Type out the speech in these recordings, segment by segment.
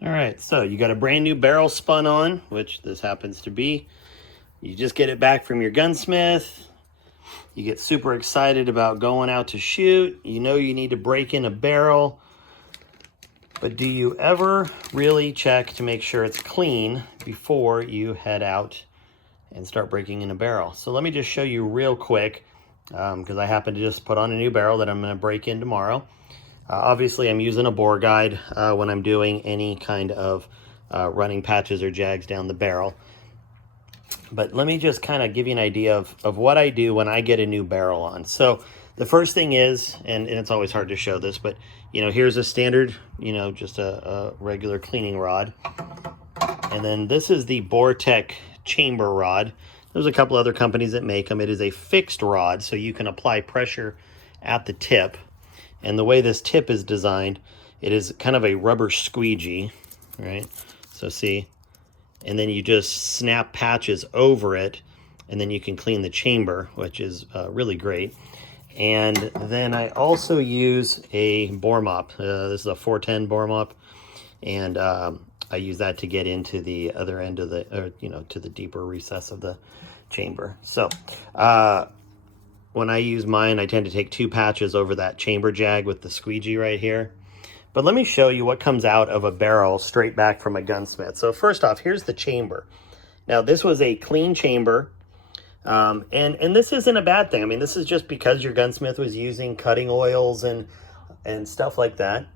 All right, so you got a brand new barrel spun on, which this happens to be. You just get it back from your gunsmith. You get super excited about going out to shoot. You know you need to break in a barrel. But do you ever really check to make sure it's clean before you head out and start breaking in a barrel? So let me just show you real quick, because I happen to just put on a new barrel that I'm going to break in tomorrow. Obviously, I'm using a bore guide when I'm doing any kind of running patches or jags down the barrel. But let me just kind of give you an idea of what I do when I get a new barrel on. So the first thing is, and it's always hard to show this, but here's a standard, just a regular cleaning rod. And then this is the BoreTech chamber rod. There's a couple other companies that make them. It is a fixed rod, so you can apply pressure at the tip. And the way this tip is designed, it is kind of a rubber squeegee, right? So see, and then you just snap patches over it, and then you can clean the chamber, which is really great. And then I also use a bore mop. This is a 410 bore mop, and I use that to get into the other end of the, to the deeper recess of the chamber. So when I use mine, I tend to take 2 patches over that chamber jag with the squeegee right here. But let me show you what comes out of a barrel straight back from a gunsmith. So first off, here's the chamber. Now this was a clean chamber, and this isn't a bad thing. I mean, this is just because your gunsmith was using cutting oils and stuff like that.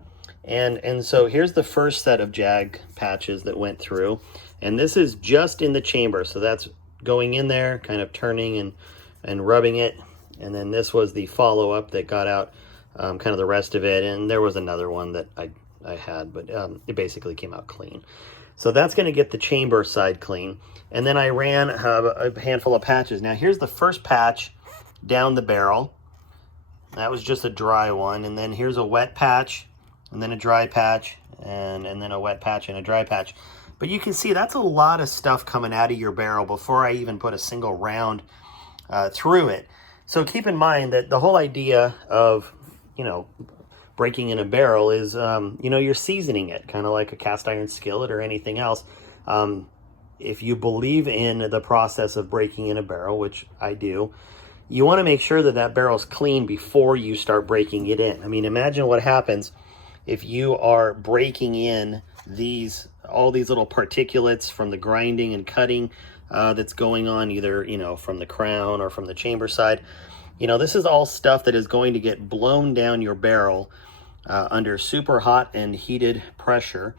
And so here's the first set of jag patches that went through, and this is just in the chamber. So that's going in there, kind of turning and rubbing it. And then this was the follow-up that got out kind of the rest of it. And there was another one that I had, but it basically came out clean. So that's going to get the chamber side clean. And then I ran a handful of patches. Now here's the first patch down the barrel. That was just a dry one. And then here's a wet patch, and then a dry patch, and then a wet patch and a dry patch. But you can see that's a lot of stuff coming out of your barrel before I even put a single round through it. So keep in mind that the whole idea of, breaking in a barrel is, you're seasoning it, kind of like a cast iron skillet or anything else. If you believe in the process of breaking in a barrel, which I do, you want to make sure that that barrel's clean before you start breaking it in. I mean, imagine what happens if you are breaking in all these little particulates from the grinding and cutting that's going on, either from the crown or from the chamber side. This is all stuff that is going to get blown down your barrel under super hot and heated pressure,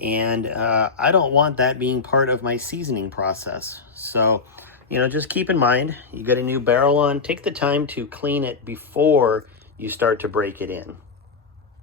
and I don't want that being part of my seasoning process. So just keep in mind, you get a new barrel on, take the time to clean it before you start to break it in.